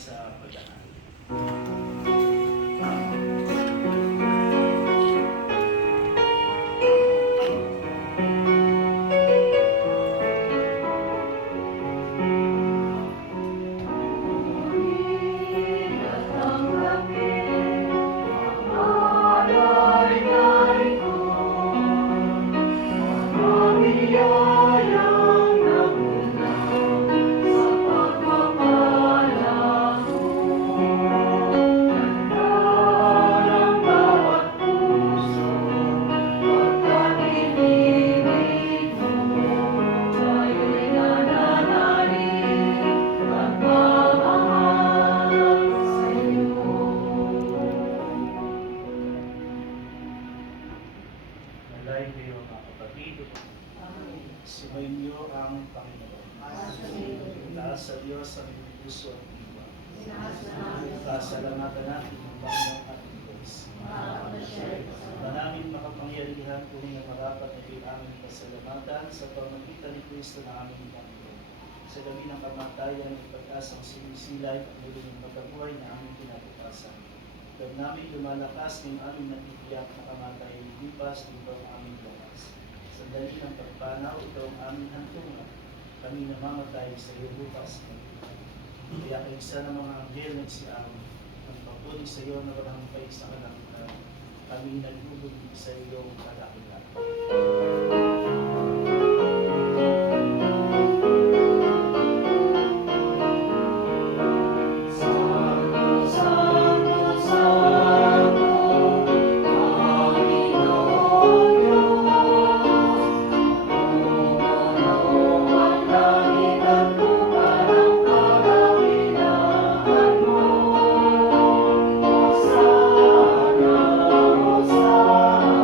sa pagdaan. Malay kayo mga kapatid. Sumainyo ang Panginoon. Taas sa Diyos ang inyong puso at diwa. Pasalamatan natin ang Panginoon at Diyos. Manaming makapangyarihan kung yung marapat na kayo aming pasalamatan sa pamagitan ni Kristo na aming Panginoon. Sa gabi ng kamatayan at pag-asang sinisilay at muling ng pagkabuhay na aming pinabukasan. Huwag namin lumalakas ng aming natitiyak na kamatayan lipas, ito ang aming lakas. Sandali ng pagpanaw, ito ang aming hantungan. Kami namamatay sa iyo bukas. Kaya kayo isa ng mga anghel nagsiaron, ang papuri sa iyo na walang pay sa kalakitan. Kami nagbubuli sa iyo kalakitan.